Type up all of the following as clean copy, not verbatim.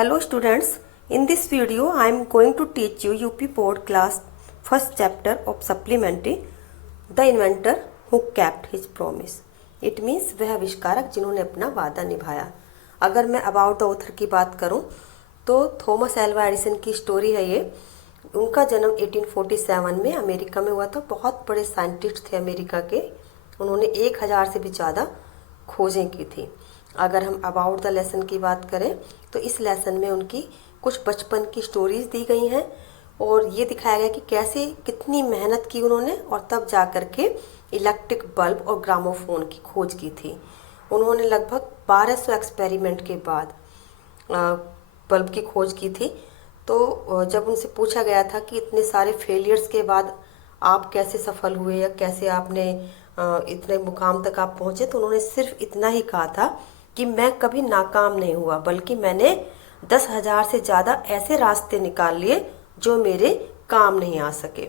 Hello students, in this video I am going to teach you UP Board class first chapter of supplementary The Inventor Who Kept His Promise. It means वह आविष्कारक जिन्होंने अपना वादा निभाया। अगर मैं about the author की बात करूं तो थॉमस एल्वा एडिसन की स्टोरी है ये। उनका जन्म 1847 में अमेरिका में हुआ था। बहुत बड़े साइंटिस्ट थे अमेरिका के। उन्होंने 1000 से भी ज़्यादा खोजें की थी। अगर हम अबाउट द लेसन की बात करें तो इस लेसन में उनकी कुछ बचपन की स्टोरीज दी गई हैं और ये दिखाया गया कि कैसे कितनी मेहनत की उन्होंने और तब जा कर के इलेक्ट्रिक बल्ब और ग्रामोफोन की खोज की थी। उन्होंने लगभग 1200 एक्सपेरिमेंट के बाद बल्ब की खोज की थी। तो जब उनसे पूछा गया था कि इतने सारे फेलियर्स के बाद आप कैसे सफल हुए या कैसे आपने इतने मुकाम तक आप पहुँचे, तो उन्होंने सिर्फ इतना ही कहा था कि मैं कभी नाकाम नहीं हुआ, बल्कि मैंने 10,000 से ज़्यादा ऐसे रास्ते निकाल लिए जो मेरे काम नहीं आ सके।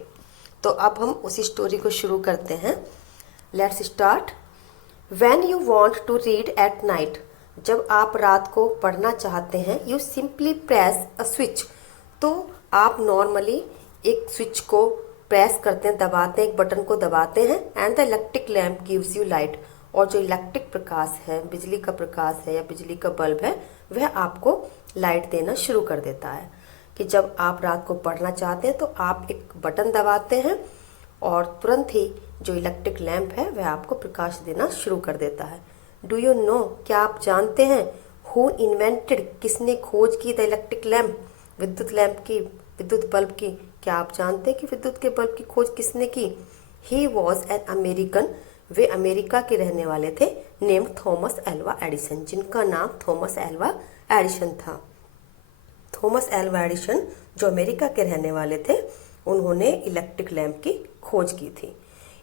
तो अब हम उसी स्टोरी को शुरू करते हैं। Let's start. When you want to read at night, जब आप रात को पढ़ना चाहते हैं, you simply press a switch, तो आप नॉर्मली एक स्विच को प्रेस करते हैं, दबाते हैं, एक बटन को दबाते हैं and the electric lamp gives you light, और जो इलेक्ट्रिक प्रकाश है, बिजली का प्रकाश है या बिजली का बल्ब है, वह आपको लाइट देना शुरू कर देता है। कि जब आप रात को पढ़ना चाहते हैं तो आप एक बटन दबाते हैं और तुरंत ही जो इलेक्ट्रिक लैम्प है वह आपको प्रकाश देना शुरू कर देता है। डू यू नो, क्या आप जानते हैं, हु इन्वेंटेड, किसने खोज की द इलेक्ट्रिक लैम्प, विद्युत लैम्प की, विद्युत बल्ब की। क्या आप जानते हैं कि विद्युत के बल्ब की खोज किसने की? He was an American, way America के रहने वाले थे, नेम्ड थॉमस एल्वा एडिसन, जिनका नाम थॉमस एल्वा एडिसन था। थॉमस एल्वा एडिसन जो अमेरिका के रहने वाले थे, उन्होंने इलेक्ट्रिक लैम्प की खोज की थी।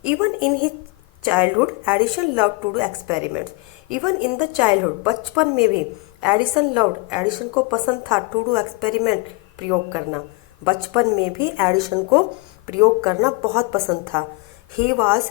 Even in his childhood Edison love to do experiments, even in the childhood, बचपन में भी एडिसन लव्ड, एडिसन को पसंद था टू डू एक्सपेरिमेंट, प्रयोग करना। बचपन में भी एडिसन को प्रयोग करना बहुत पसंद था। ही वॉज,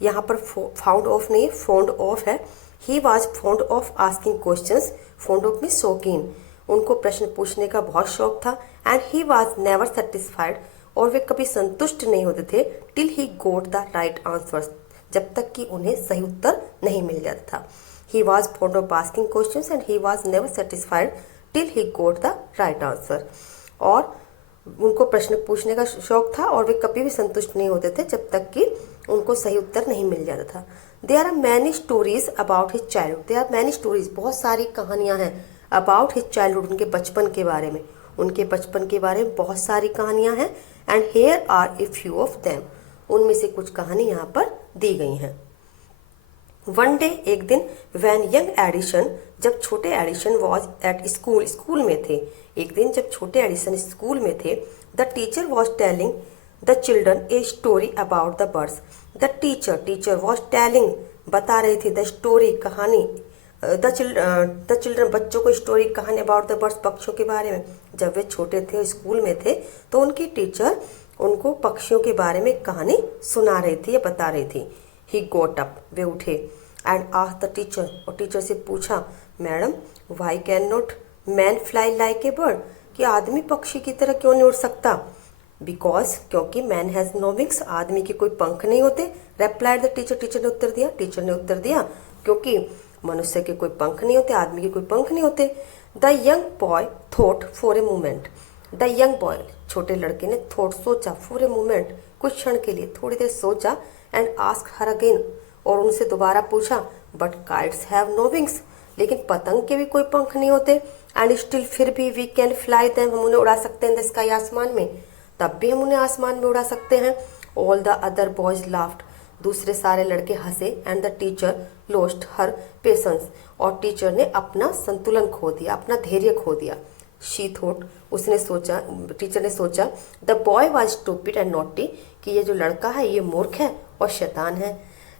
यहाँ पर फाउंड ऑफ नहीं, फोन्ड ऑफ है। He was found of asking questions, found of में शौकीन, उनको प्रश्न पूछने का बहुत शौक था। And he was never satisfied, और वे कभी संतुष्ट नहीं होते थे, till he goat the right answers, जब तक कि उन्हें सही उत्तर नहीं मिल जाता था। He was found of asking questions and he was never satisfied till he goat the right answer, और उनको प्रश्न पूछने का शौक था और वे कभी भी संतुष्ट नहीं होते थे जब तक कि उनको सही उत्तर नहीं मिल जाता था। There are many stories about his childhood, there are many stories, बहुत सारी कहानियां हैं अबाउट हिज चाइल्डहुड, उनके बचपन के बारे में, उनके बचपन के बारे में बहुत सारी कहानियां हैं। And here are a few of them, उनमें से कुछ कहानी यहाँ पर दी गई हैं। वन डे, एक दिन, वैन यंग एडिसन, जब छोटे Edison was at school, school में थे, एक दिन जब छोटे एडिसन स्कूल में थे, the teacher was telling the children a story about the birds, the teacher was telling, बता रही थी, द स्टोरी, कहानी, द चिल्ड्रन, बच्चों को स्टोरी, कहानी अबाउट द बर्ड्स, पक्षियों के बारे में। जब वे छोटे थे, स्कूल में थे, तो उनकी टीचर उनको पक्षियों के बारे में कहानी सुना रही थी या बता रही थी। ही गोट अप, वे उठे, एंड आस्क्ड द टीचर, और टीचर से पूछा, madam why can not man fly like a bird, कि आदमी पक्षी की तरह क्यों नहीं उड़ सकता? बिकॉज, क्योंकि मैन हैज नो विंग्स, आदमी के कोई पंख नहीं होते। रेप्लाइड द टीचर, टीचर ने उत्तर दिया, क्योंकि मनुष्य के कोई पंख नहीं होते, आदमी के कोई पंख नहीं होते। The young boy thought for a moment, the young boy, छोटे लड़के ने, थॉट, सोचा, फॉर ए मोमेंट, कुछ क्षण के लिए, थोड़ी देर सोचा, एंड आस्क्ड हर अगेन, और उनसे दोबारा पूछा, but kites have no wings, लेकिन पतंग के भी कोई पंख नहीं होते। एंड स्टिल, फिर भी, वी कैन फ्लाई देम, हम उन्हें उड़ा सकते हैं, द स्काई, आसमान में, तब भी हम उन्हें आसमान में उड़ा सकते हैं। All the other boys laughed, दूसरे सारे लड़के हंसे। And the teacher lost her patience, और टीचर ने अपना संतुलन खो दिया, अपना धैर्य खो दिया। शी थॉट, उसने सोचा, टीचर ने सोचा, the boy was stupid and naughty, कि ये जो लड़का है ये मूर्ख है और शैतान है।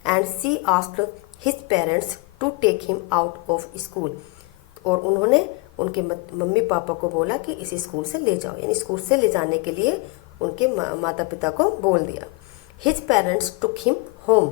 And she asked his parents to take him out of school, और उन्होंने उनके मम्मी पापा को बोला कि इस स्कूल से ले जाओ, यानी स्कूल से ले जाने के लिए उनके माता पिता को बोल दिया। His parents took him home,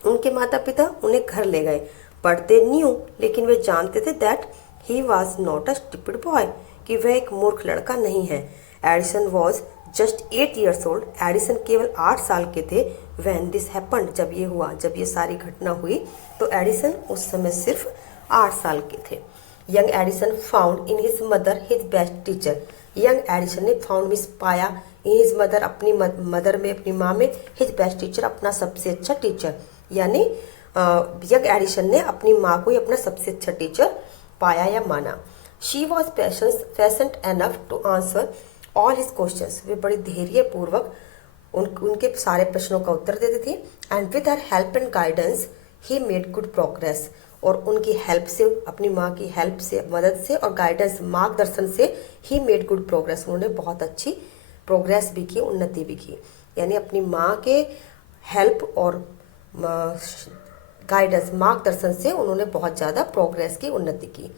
उनके माता पिता उन्हें घर ले गए। बट दे न्यू, लेकिन वे जानते थे, that he was not a stupid boy, कि वह एक मूर्ख लड़का नहीं है। Edison was just 8 years old, Edison केवल 8 साल के थे। व्हेन दिस हैपन्ड, जब ये हुआ, जब ये सारी घटना हुई, तो एडिसन उस समय सिर्फ 8 साल के थे। Young Edison found in his mother his best teacher, young Edison ने फाउंड मिस पाया इन हिज मदर, अपनी मदर में, अपनी माँ में, हिज बेस्ट टीचर, अपना सबसे अच्छा टीचर, यानी यंग एडिसन ने अपनी माँ को ही अपना सबसे अच्छा टीचर पाया या माना। She was patient enough to answer all his questions, वे बड़ी धैर्य पूर्वक उनके सारे प्रश्नों का उत्तर देते थे। And with her help and guidance he made good progress, और उनकी हेल्प से, अपनी माँ की हेल्प से, मदद से और गाइडेंस, मार्गदर्शन से ही मेड गुड प्रोग्रेस, उन्होंने बहुत अच्छी प्रोग्रेस भी की, उन्नति भी की। यानी अपनी माँ के हेल्प और गाइडेंस, मार्गदर्शन से उन्होंने बहुत ज़्यादा प्रोग्रेस की, उन्नति की।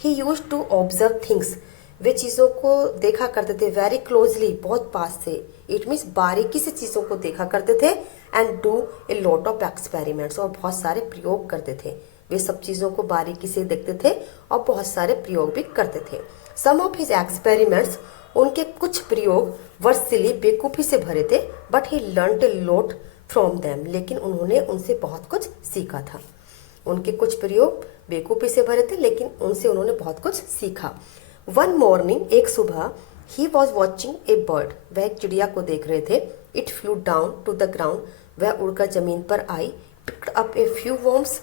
ही यूज टू ऑब्जर्व थिंग्स, वे चीज़ों को देखा करते थे, वेरी क्लोजली, बहुत पास से, इट मीन्स बारीकी से चीज़ों को देखा करते थे। And do a lot of experiments, और बहुत सारे प्रयोग करते थे, वे सब चीज़ों को बारीकी से देखते थे और बहुत सारे प्रयोग भी करते थे। सम ऑफ हिज एक्सपेरिमेंट्स, उनके कुछ प्रयोग वर्सिली, बेकूफ़ी से भरे थे, but he learn a lot from them, लेकिन उन्होंने उनसे बहुत कुछ सीखा था। उनके कुछ प्रयोग बेकूफ़ी से भरे थे, लेकिन उनसे उन्होंने बहुत कुछ सीखा। वन मॉर्निंग, एक सुबह, he was watching a bird, वह एक चिड़िया को देख रहे थे। It flew down to the ground, वह उड़कर जमीन पर आई। Picked up a few worms,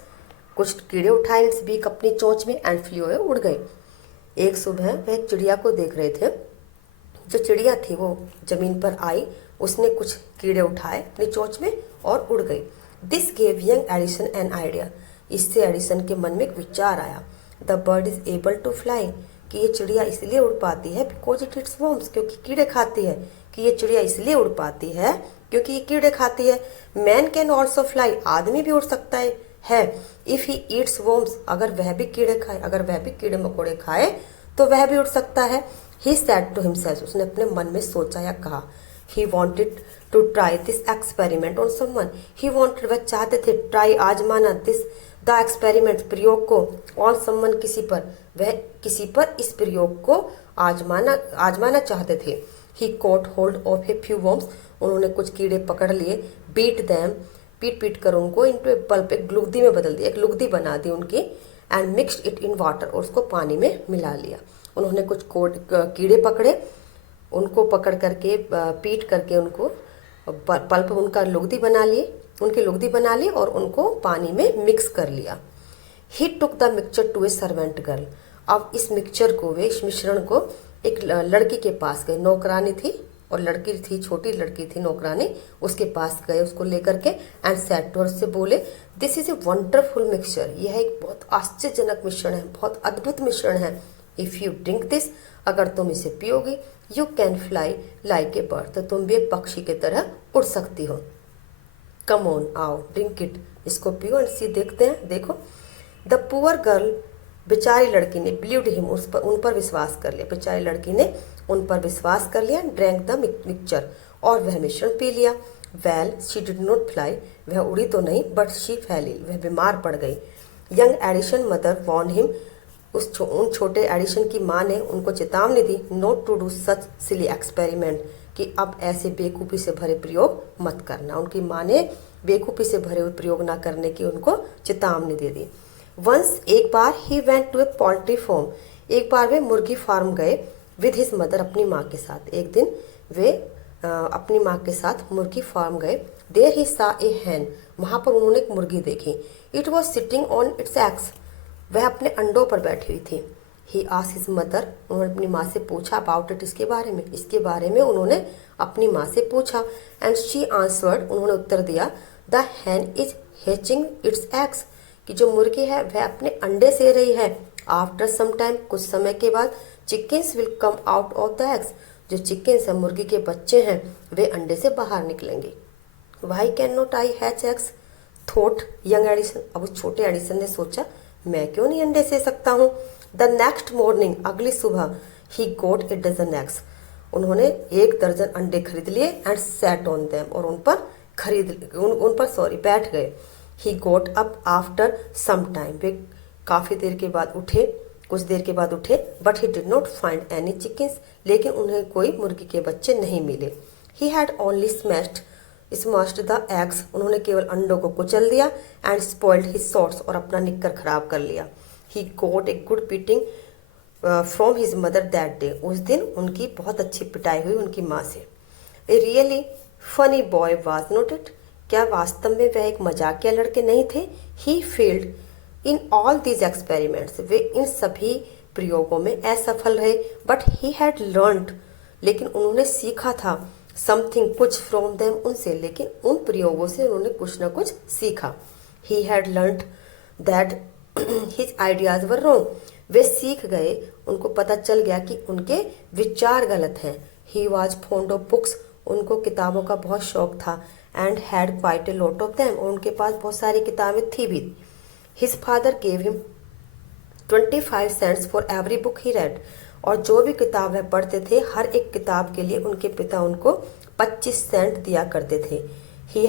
कुछ कीड़े उठाए इट्स बीक, अपनी चोंच में, एंड फ्लू अवे, उड़ गए। एक सुबह वह एक चिड़िया को देख रहे थे, जो चिड़िया थी वो जमीन पर आई, उसने कुछ कीड़े उठाए अपनी चोंच में और उड़ गई। This gave young Edison an idea, इससे एडिसन के मन में एक विचार आया। The bird is able to fly, कि ये चिड़िया इसलिए उड़ पाती है बिकॉज इट इट्स वर्म्स, क्योंकि कीड़े खाती है, कि ये चिड़िया इसलिए उड़ पाती है क्योंकि ये कीड़े खाती है। मैन कैन ऑल्सो फ्लाई, आदमी भी उड़ सकता है इफ ही ईट्स वर्म्स, अगर वह भी कीड़े खाए, अगर वह भी कीड़े मकोड़े खाए तो वह भी उड़ सकता है। ही सेड टू हिमसेल्फ, उसने अपने मन में सोचा या कहा। He wanted to try this experiment on someone, he wanted, वह चाहते थे, ट्राई, आजमाना, दिस द एक्सपेरिमेंट, प्रयोग को, ऑन समवन, किसी पर, वह किसी पर इस प्रयोग को आजमाना चाहते थे। He caught hold of a few worms, उन्होंने कुछ कीड़े पकड़ लिए। बीट दैम, पीट कर उनको इनटू ए पल्प, एक लुगदी में बदल दिया, एक लुगदी बना दी उनकी। And mixed it in water, और उसको पानी में मिला लिया। उन्होंने कुछ कीड़े पकड़े, उनको पकड़ करके, पीट करके उनको पल्प, उनका लुगदी बना लिए, उनकी लुगदी बना ली और उनको पानी में मिक्स कर लिया। He took the mixture to a servant girl, अब इस मिक्सचर को, वे इस मिश्रण को एक लड़की के पास गए, नौकरानी थी और लड़की थी, छोटी लड़की थी नौकरानी, उसके पास गए उसको लेकर के। एंड सेड टू हर, से बोले, this is a wonderful mixture, यह एक बहुत आश्चर्यजनक मिश्रण है, बहुत अद्भुत मिश्रण है। इफ यू ड्रिंक दिस, अगर तुम इसे पियोगे, you can fly like a bird, तो तुम भी एक पक्षी की तरह उड़ सकती हो। कम ऑन, आओ, ड्रिंक इट, इसको पियो एंड सी, देखते हैं, देखो। द पुअर गर्ल, बेचारी लड़की ने, बिलीव्ड हिम, उन पर विश्वास कर लिया, बेचारी लड़की ने उन पर विश्वास कर लिया। ड्रैंक द मिक्सचर, और वह मिश्रण पी लिया। Well she did not fly, वह उड़ी तो नहीं, बट शी फेल इल, वह बीमार पड़ गई। Young Edison mother warned him, उन छोटे एडिशन की माँ ने उनको चेतावनी दी, not to do such silly experiment, कि अब ऐसे बेवकूफ़ी से भरे प्रयोग मत करना। उनकी माँ ने बेवकूफ़ी से भरे हुए प्रयोग ना करने की उनको चेतावनी दे दी। वंस, एक बार, he went to a poultry farm, एक बार वे मुर्गी फार्म गए। विद हिज मदर, अपनी माँ के साथ, एक दिन वे अपनी माँ के साथ मुर्गी फार्म गए। देयर ही सा ए हैन, वहाँ पर उन्होंने एक मुर्गी देखी। It was sitting on it's eggs, वह अपने अंडों पर बैठी हुई थी। ही आस्क्ड हिज मदर, उन्होंने अपनी माँ से पूछा, अबाउट इट, इसके बारे में उन्होंने अपनी माँ से पूछा। एंड शी आंसर्ड, उन्होंने उत्तर दिया, the Hahn is hatching it's eggs, कि जो मुर्गी है वह अपने अंडे से रही है। आफ्टर सम टाइम, कुछ समय के बाद, chickens will come out of the eggs, जो चिकन्स है, मुर्गी के बच्चे हैं, वे अंडे से बाहर निकलेंगे। Why can not I hatch eggs, thought young Edison, अब उस छोटे एडिसन ने सोचा, मैं क्यों नहीं अंडे से सकता हूँ। द नेक्स्ट मॉर्निंग, अगली सुबह, ही गोट ए डजन एग्स, उन्होंने 1 दर्जन अंडे खरीद लिए। एंड सैट ऑन देम, और उन पर बैठ गए। He got up after some time, वे काफ़ी देर के बाद उठे, कुछ देर के बाद उठे, but he did not find any chickens, लेकिन उन्हें कोई मुर्गी के बच्चे नहीं मिले। He had only smashed the eggs, उन्होंने केवल अंडों को कुचल दिया, एंड स्पॉइल्ड हिज शॉर्ट्स, और अपना निक्कर खराब कर लिया। He got a good beating from his mother that day, उस दिन उनकी बहुत अच्छी पिटाई हुई उनकी माँ से। A really funny boy was not it, क्या वास्तव में वह एक मजाकिया लड़के नहीं थे? He failed in all these experiments, वे इन सभी प्रयोगों में असफल रहे। बट ही हैड लर्नड, लेकिन उन्होंने सीखा था, समथिंग कुछ फ्रॉम देम, उनसे, लेकिन उन प्रयोगों से उन्होंने कुछ ना कुछ सीखा। He had learned that his ideas were wrong, वे सीख गए, उनको पता चल गया कि उनके विचार गलत हैं। He was fond of books, उनको किताबों का बहुत शौक था, and had quite a lot of them, और उनके पास बहुत सारी किताबें थी भी। His father gave him 25 cents for every book he red, और जो भी किताब वह पढ़ते थे, हर एक किताब के लिए उनके पिता उनको 25 सेंट दिया करते थे। He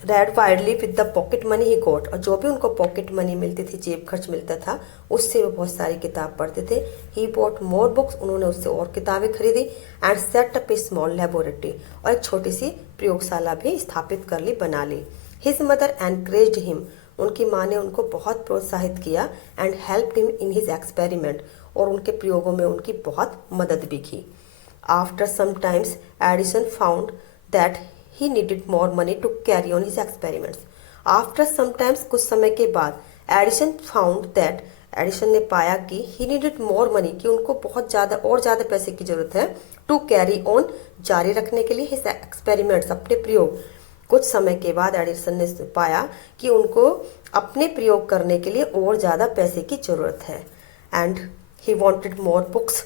read widely with the pocket money he got, और जो भी उनको पॉकेट मनी मिलती थी, जेब खर्च मिलता था, उससे वो बहुत सारी किताब पढ़ते थे। ही बॉट मोर बुक्स, उन्होंने उससे और किताबें खरीदी, and set up a small laboratory, और एक छोटी सी प्रयोगशाला भी स्थापित कर ली, बना ली। हिज मदर एनकरेज्ड हिम, उनकी माँ ने उनको बहुत प्रोत्साहित किया, and helped him in his experiment, और उनके प्रयोगों में उनकी बहुत मदद भी की। After some times Edison found that he needed more money to carry on his experiments. After some times, कुछ समय के बाद, एडिसन फाउंड दैट, एडिसन ने पाया कि he needed more money, कि उनको बहुत ज़्यादा और ज़्यादा पैसे की जरूरत है, to carry on, जारी रखने के लिए, his experiments, अपने प्रयोग। कुछ समय के बाद एडिसन ने पाया कि उनको अपने प्रयोग करने के लिए और ज़्यादा पैसे की जरूरत है, and he wanted more books,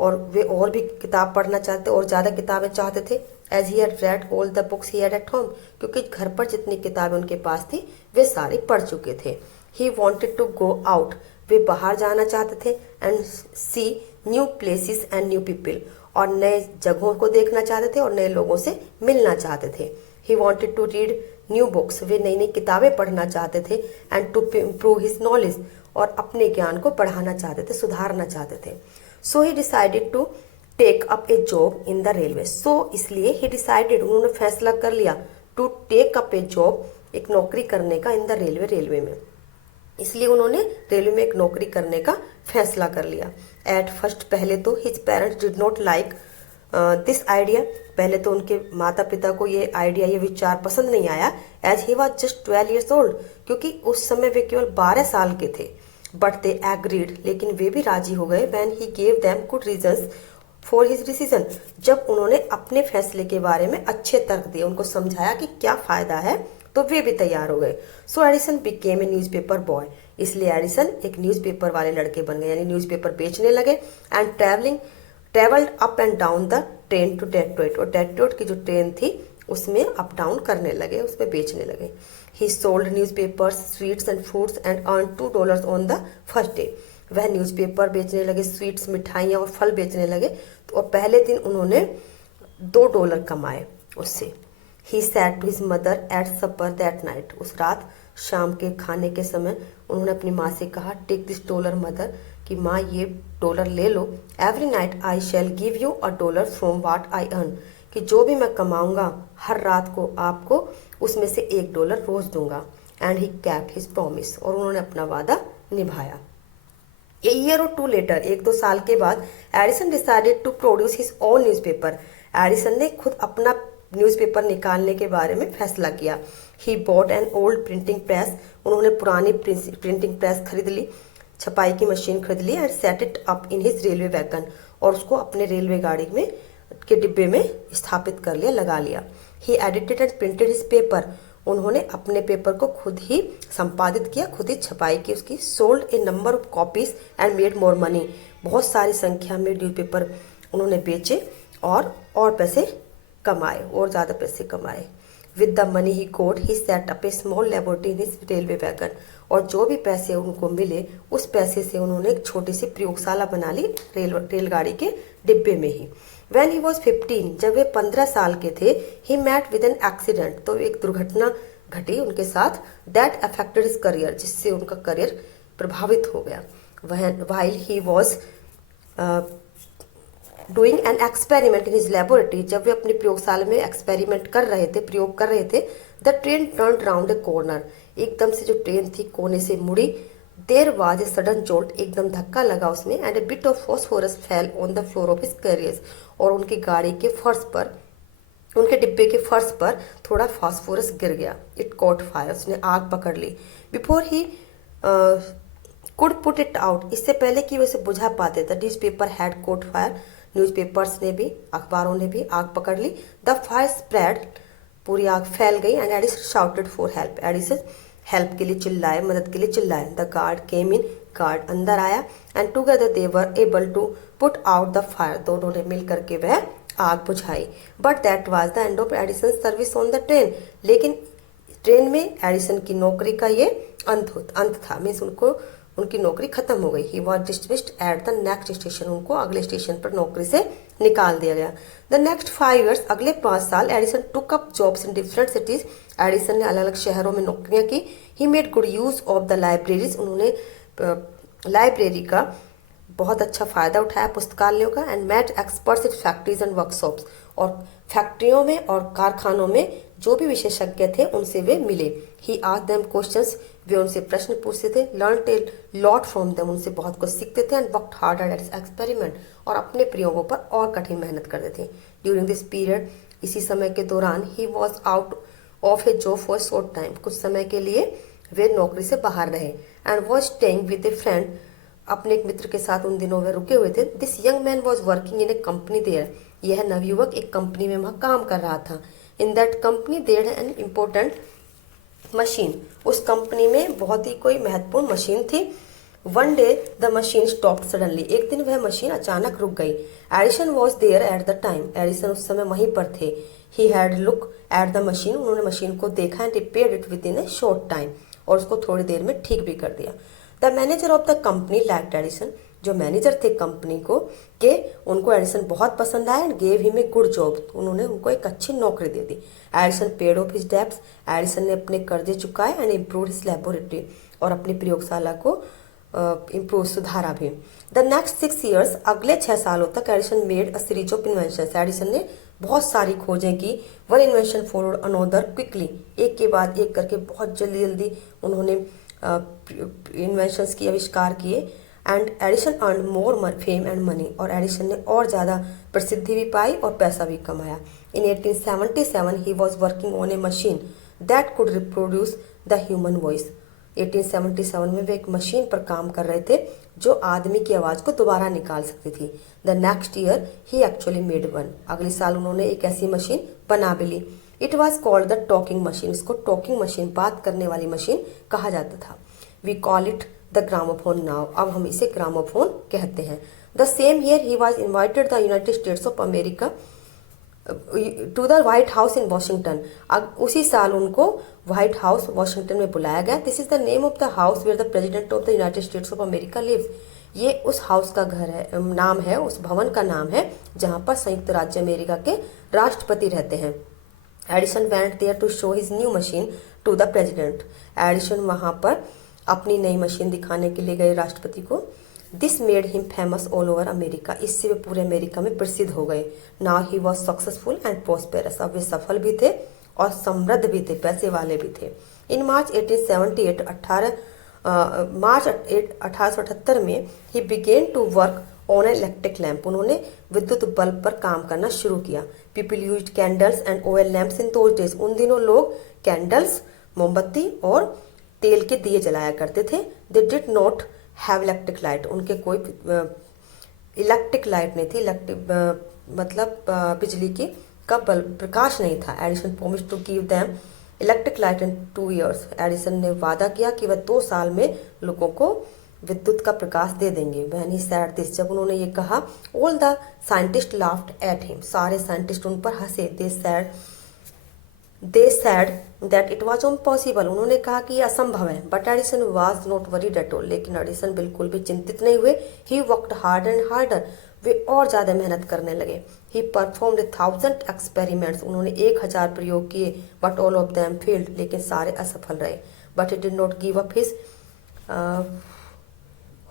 और वे और भी किताब पढ़ना चाहते, और ज़्यादा किताबें चाहते थे। As he had read all the books he had at home, क्योंकि घर पर जितनी किताबें उनके पास थी वे सारी पढ़ चुके थे। He wanted to go out, वे बाहर जाना चाहते थे, and see new places and new people, और नए जगहों को देखना चाहते थे और नए लोगों से मिलना चाहते थे। He wanted to read new books, वे नई नई किताबें पढ़ना चाहते थे, and to improve his knowledge, और अपने ज्ञान को बढ़ाना चाहते थे, सुधारना चाहते थे। So he decided to take up a job in the railway, so इसलिए ही डिसाइडेड, उन्होंने फैसला कर लिया, to take up a job, एक नौकरी करने का, इन द रेलवे में, इसलिए उन्होंने रेलवे में एक नौकरी करने का फैसला कर लिया। एट फर्स्ट, पहले तो his parents did not like this idea, पहले तो उनके माता पिता को ये आइडिया, ये विचार पसंद नहीं आया, as he was just 12 years old, क्योंकि उस समय वे केवल 12 साल के थे। बट दे एग्रीड, लेकिन वे भी राजी हो गए, when he gave them good reasons for his decision, जब उन्होंने अपने फैसले के बारे में अच्छे तर्क दिए, उनको समझाया कि क्या फायदा है, तो वे भी तैयार हो गए। So Edison became a newspaper boy, इसलिए एडिसन एक न्यूज़पेपर वाले लड़के बन गए, यानी न्यूज़पेपर बेचने लगे। And travelled up and down the train to Detroit, और डेट्रॉइट की जो ट्रेन थी उसमें अप डाउन करने लगे, उसमें बेचने लगे। ही sold newspapers, sweets and fruits, and earn $2 on the first day, वह न्यूज़पेपर बेचने लगे, स्वीट्स, मिठाइयाँ और फल बेचने लगे, तो पहले दिन उन्होंने $2 कमाए उससे। He said to his mother at supper that night, उस रात शाम के खाने के समय उन्होंने अपनी माँ से कहा, टेक दिस $1 मदर, कि माँ ये $1 ले लो, every night I shall give you $1 from what I earn, कि जो भी मैं कमाऊंगा हर रात को आपको उसमें से $1 रोज दूंगा। And he kept his promise, और उन्होंने अपना वादा निभाया। A year or two later, 1-2 साल के बाद, Edison decided to produce his own newspaper, Edison ने खुद अपना न्यूज़पेपर निकालने के बारे में फैसला किया। He bought an old printing press, उन्होंने पुरानी प्रिंटिंग प्रेस खरीद ली, छपाई की मशीन खरीद ली, and set it up in his railway wagon, और उसको अपने रेलवे गाड़ी में के डिब्बे में स्थापित कर लिया, लगा लिया। He edited and printed his paper, उन्होंने अपने पेपर को खुद ही संपादित किया, खुद ही छपाई की उसकी। Sold A number of copies and made more money, बहुत सारी संख्या में न्यूज़पेपर उन्होंने बेचे और पैसे कमाए, और ज़्यादा पैसे कमाए। With the money he got he set up a small laboratory in his railway wagon, और जो भी पैसे उनको मिले उस पैसे से उन्होंने एक छोटी सी प्रयोगशाला बना ली रेलगाड़ी के डिब्बे में ही। When he was 15, जब वे 15 साल के थे, he met with an accident, तो एक घटी उनके साथ, दैट अफेक्टेड हिज करियर, जिससे उनका करियर प्रभावित हो गया। While he was doing an experiment in his laboratory, जब वे अपनी प्रयोगशाला में एक्सपेरिमेंट कर रहे थे, प्रयोग कर रहे थे, the train turn round A corner, एकदम से जो ट्रेन थी कोने से मुड़ी। There was a sudden jolt, एकदम धक्का लगा उसमें, and A bit of phosphorus fell on the floor of his carriers, और उनकी गाड़ी के फर्श पर, उनके डिब्बे के फर्श पर थोड़ा फास्फोरस गिर गया। इट कॉट फायर, उसने आग पकड़ ली। Before he could put it out, इससे पहले कि वे उसे बुझा पाते, the newspaper had caught fire, newspapers ने भी, अखबारों ने भी आग पकड़ ली। द फायर स्प्रेड, पूरी आग फैल गई। And Edison shouted for help, Edison help के लिए चिल्लाए, मदद के लिए चिल्लाए। The guard came in, guard अंदर आया। And together they were able to put out the fire, दोनों ने मिल करके वह आग बुझाई। But that was the end of Edison service on the train, लेकिन ट्रेन में एडिसन की नौकरी का ये अंत था, मीन्स उनकी नौकरी खत्म हो गई। He was dismissed at the next station, उनको अगले स्टेशन पर नौकरी से निकाल दिया गया। द नेक्स्ट 5 years, अगले 5 साल Edison took up jobs in different cities, Edison ने अलग अलग शहरों में नौकरियां की। He made good use of the libraries, उन्होंने लाइब्रेरी का बहुत अच्छा फायदा उठाया, पुस्तकालयों का। And met experts in factories and workshops, और फैक्ट्रियों में और कारखानों में जो भी विशेषज्ञ थे उनसे वे मिले। ही आस्क्ड देम क्वेश्चंस, वे उनसे प्रश्न पूछते थे। Learn a lot from them, उनसे बहुत कुछ सीखते थे। And worked hard at experiment, और अपने प्रयोगों पर और कठिन मेहनत करते थे। ड्यूरिंग दिस पीरियड, इसी समय के दौरान, he was out of A job for short time, कुछ समय के लिए वे नौकरी से बाहर रहे। And was staying with A friend, अपने एक मित्र के साथ उन दिनों वे रुके हुए थे। This young man was working in a company there, यह नवयुवक एक कंपनी में वहां काम कर रहा था। In that company there an important machine, उस कंपनी में बहुत ही कोई महत्वपूर्ण मशीन थी। One day the machine stopped suddenly, एक दिन वह मशीन अचानक रुक गई। Edison was there at the time, Edison उस समय वहीं पर थे। He had look at the machine, उन्होंने मशीन को देखा। And repaired it within a short time, और उसको थोड़ी देर में ठीक भी कर दिया। The manager of the company liked Edison, जो मैनेजर थे कंपनी को के, उनको एडिसन बहुत पसंद आया। And gave him a good job, उन्होंने उनको एक अच्छी नौकरी दे दी। Edison paid off his debts, Edison ने अपने कर्जे चुकाए। एंड इम्प्रूव हिज लेबोरेटरी, और अपनी प्रयोगशाला को इम्प्रूव सुधारा भी। द नेक्स्ट 6 years, अगले 6 सालों तक Edison made a series of invention, Edison ने बहुत सारी खोजें की। One invention followed another quickly, एक के बाद एक करके बहुत जल्दी जल्दी उन्होंने इन्वेंशंस की आविष्कार किए। And Edison earn more fame and money, और एडिसन ने और ज़्यादा प्रसिद्धि भी पाई और पैसा भी कमाया। इन 1877 he was working on A machine that could reproduce the human voice, 1877 में वे एक मशीन पर काम कर रहे थे जो आदमी की आवाज़ को दोबारा निकाल सकती थी। The next year he actually made one, अगले साल उन्होंने एक ऐसी मशीन बना भी ली। It was called the talking machine, इसको टॉकिंग मशीन, बात करने वाली मशीन कहा जाता था। We call it the gramophone now, अब हम इसे ग्रामोफोन कहते हैं। The same year he was invited the United States of America to the White House in Washington, अब उसी साल उनको व्हाइट हाउस वॉशिंगटन में बुलाया गया। This is the name of the house where the President of the United States of America lives, ये उस house का घर है, नाम है, उस भवन का नाम है जहां पर संयुक्त राज्य अमेरिका के राष्ट्रपति रहते हैं। Edison went there to show his new machine to the President, Edison वहां पर अपनी नई मशीन दिखाने के लिए गए राष्ट्रपति को। This made him famous all over America, इससे वे पूरे अमेरिका में प्रसिद्ध हो गए। Now he was successful and prosperous, अब वे सफल भी थे और समृद्ध भी थे, पैसे वाले भी थे। इन मार्च 1878 मार्च 1878 में he began to work on an electric lamp, उन्होंने विद्युत बल्ब पर काम करना शुरू किया। People used candles and oil lamps in those days, उन दिनों लोग कैंडल्स, मोमबत्ती और तेल के दिए जलाया करते थे। They did not have electric light, उनके कोई इलेक्ट्रिक लाइट नहीं थी, इलेक्ट्रिक मतलब बिजली की का बल्ब प्रकाश नहीं था। Edison promised to give them electric light in 2 years, Edison ने वादा किया कि वह 2 साल में लोगों को विद्युत का प्रकाश दे देंगे। व्हेन ही सेड दिस, जब उन्होंने ये कहा, all the scientist laughed at him, सारे साइंटिस्ट उन पर हंसे। They said they said that it was impossible, उन्होंने कहा कि ये असंभव है। But Edison was not worried at all, लेकिन एडिसन बिल्कुल भी चिंतित नहीं हुए। He worked hard and harder, वे और ज़्यादा मेहनत करने लगे। ही परफॉर्म्ड 1000 एक्सपेरिमेंट्स, उन्होंने 1000 प्रयोग किए। But all of them failed, लेकिन सारे असफल रहे। But he did not give up his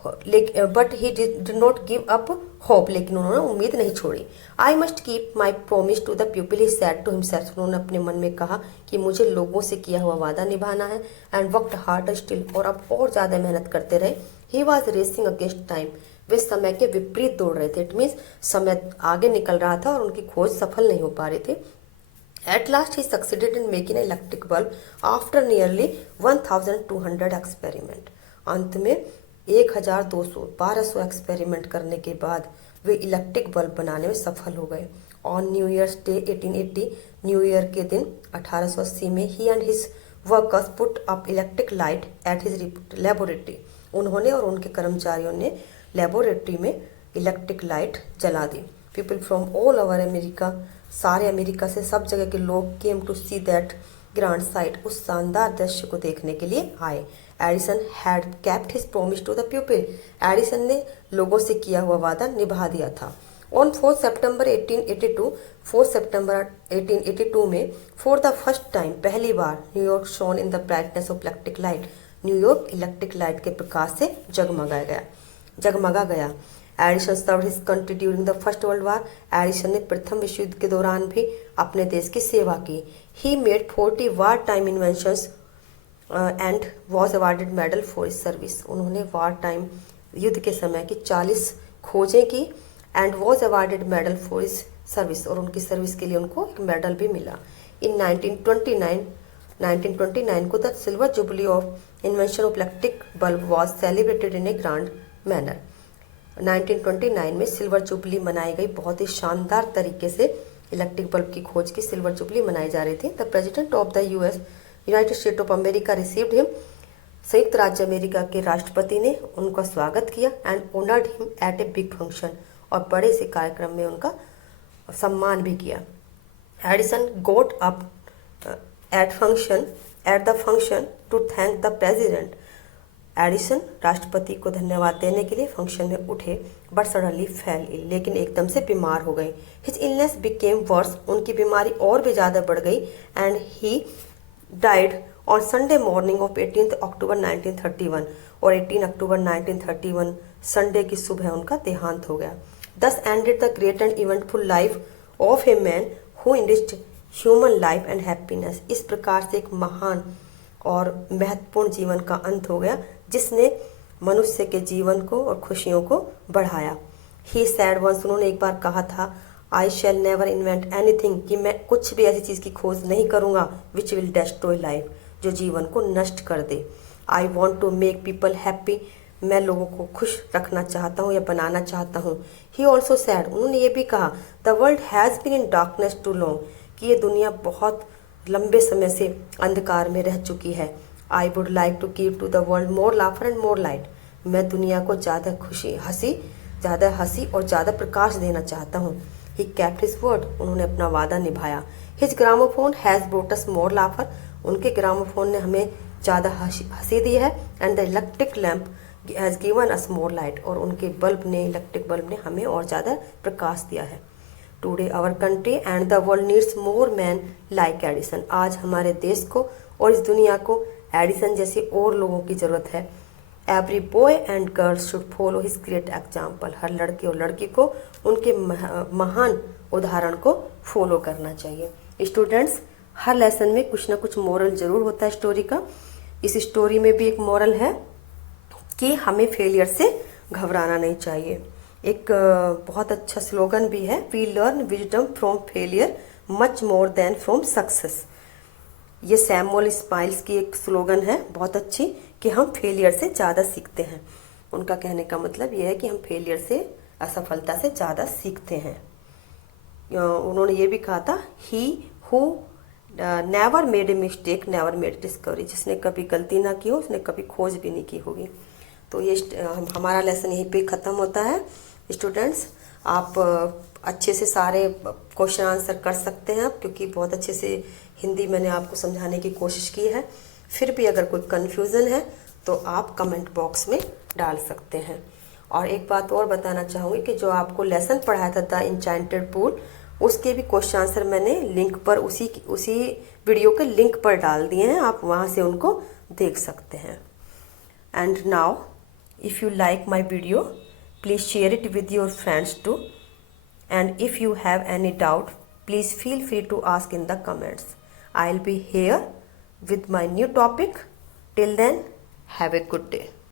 but he did not give up hope, लेकिन उन्होंने उम्मीद नहीं छोड़ी। I must keep my promise to the people, he said to himself, उन्होंने अपने मन में कहा कि मुझे लोगों से किया हुआ वादा निभाना है। एंड वर्कड हार्ड स्टिल, और अब और ज़्यादा मेहनत करते रहे। He was racing against time, वे समय के विपरीत दौड़ रहे थे। इट मीन्स समय आगे निकल रहा था और उनकी खोज सफल नहीं हो पा रही थी। At last he succeeded in making an electric bulb after nearly 1200 experiment. अंत में 1200 एक्सपेरिमेंट करने के बाद वे इलेक्ट्रिक बल्ब बनाने में सफल हो गए। On New Year's Day 1880, New Year के दिन 1880 में he and his workers put up electric light at his laboratory, उन्होंने और उनके कर्मचारियों ने लेबोरेटरी में इलेक्ट्रिक लाइट जला दी। People from all over America, सारे अमेरिका से सब जगह के लोग came to see that grand sight, उस शानदार दृश्य को देखने के लिए आए। Edison had kept his promise to the people, Edison ने लोगों से किया हुआ वादा निभा दिया था। ऑन 4 सितंबर 1882, 4 सितंबर 1882 में फॉर द फर्स्ट टाइम, पहली बार New York shone in the brightness of electric light, New York electric light के प्रकाश से जगमगा गया। Edison served his country during the first world war, Edison ने प्रथम विश्व युद्ध के दौरान भी अपने देश की सेवा की। He made 40 war time inventions and was awarded medal for his service, उन्होंने वार टाइम युद्ध के समय की 40 खोजें की। And was awarded medal for his service, और उनकी सर्विस के लिए उनको एक मेडल भी मिला। इन 1929 को the silver jubilee of invention of electric bulb was celebrated in A grand manner. 1929 में सिल्वर जुबली मनाई गई, बहुत ही शानदार तरीके से इलेक्ट्रिक बल्ब की खोज की सिल्वर जुबली मनाई जा रही थी। The President of the US, United State of America, received him, संयुक्त राज्य अमेरिका के राष्ट्रपति ने उनका स्वागत किया। And honoured him at a big function, और बड़े से कार्यक्रम में उनका सम्मान भी किया। Edison got up at the function to thank the President, Edison राष्ट्रपति को धन्यवाद देने के लिए फंक्शन में उठे। बट सडनली फेल इल, लेकिन एकदम से बीमार हो गए। हिज इलनेस बिकेम वर्स, उनकी बीमारी और भी ज़्यादा बढ़ गई। And he died on Sunday morning of 18 अक्टूबर 1931, और 18 अक्टूबर 1931 संडे की सुबह उनका देहांत हो गया। दस ended the great and eventful life of a man who enriched human life and happiness, इस प्रकार से एक महान और महत्वपूर्ण जीवन का अंत हो गया जिसने मनुष्य के जीवन को और खुशियों को बढ़ाया। ही सैड वंस, उन्होंने एक बार कहा था, आई शैल नेवर इन्वेंट एनीथिंग, कि मैं कुछ भी ऐसी चीज़ की खोज नहीं करूँगा विच विल डेस्ट्रॉय लाइफ, जो जीवन को नष्ट कर दे। I want to make people happy, मैं लोगों को खुश रखना चाहता हूँ या बनाना चाहता हूँ। ही ऑल्सो सैड, उन्होंने ये भी कहा, the world has been in darkness too long, कि ये दुनिया बहुत लंबे समय से अंधकार में रह चुकी है। I would like to give to the world more laughter and more light, मैं दुनिया को ज़्यादा हंसी और ज़्यादा प्रकाश देना चाहता हूँ। ही केप्ट हिज वर्ड, उन्होंने अपना वादा निभाया। हिज ग्रामोफोन हैज़ ब्रोट अस मोर लाफर, उनके ग्रामोफोन ने हमें ज़्यादा हंसी दी है। And the electric lamp has given us more light, और उनके इलेक्ट्रिक बल्ब ने हमें और ज़्यादा प्रकाश दिया है। Today our country and the world needs more man like Edison, आज हमारे देश को और इस दुनिया को एडिसन जैसे और लोगों की ज़रूरत है। Every boy and girl should follow his great example, हर लड़के और लड़की को उनके महान उदाहरण को फॉलो करना चाहिए। स्टूडेंट्स, हर लेसन में कुछ ना कुछ मोरल जरूर होता है स्टोरी का। इस स्टोरी में भी एक मोरल है कि हमें फेलियर से घबराना नहीं चाहिए। एक बहुत अच्छा स्लोगन भी है, we learn wisdom from failure much more than from success. ये सैमुअल स्माइल्स की एक स्लोगन है बहुत अच्छी, कि हम फेलियर से ज़्यादा सीखते हैं। उनका कहने का मतलब ये है कि हम फेलियर से, असफलता से ज़्यादा सीखते हैं। उन्होंने ये भी कहा था, he who never made a mistake never made discovery, जिसने कभी गलती ना की हो उसने कभी खोज भी नहीं की होगी। तो ये हमारा लेसन यहीं पे ख़त्म होता है। स्टूडेंट्स, आप अच्छे से सारे क्वेश्चन आंसर कर सकते हैं आप, क्योंकि बहुत अच्छे से हिंदी मैंने आपको समझाने की कोशिश की है। फिर भी अगर कोई कन्फ्यूज़न है तो आप कमेंट बॉक्स में डाल सकते हैं। और एक बात और बताना चाहूँगी कि जो आपको लेसन पढ़ाया था द इंचेंटेड पूल, उसके भी क्वेश्चन आंसर मैंने लिंक पर उसी वीडियो के लिंक पर डाल दिए हैं, आप वहाँ से उनको देख सकते हैं। And now if you like my video please share it with your friends too, and if you have any doubt please feel free to ask in the comments. I'll be here with my new topic. Till then, have a good day.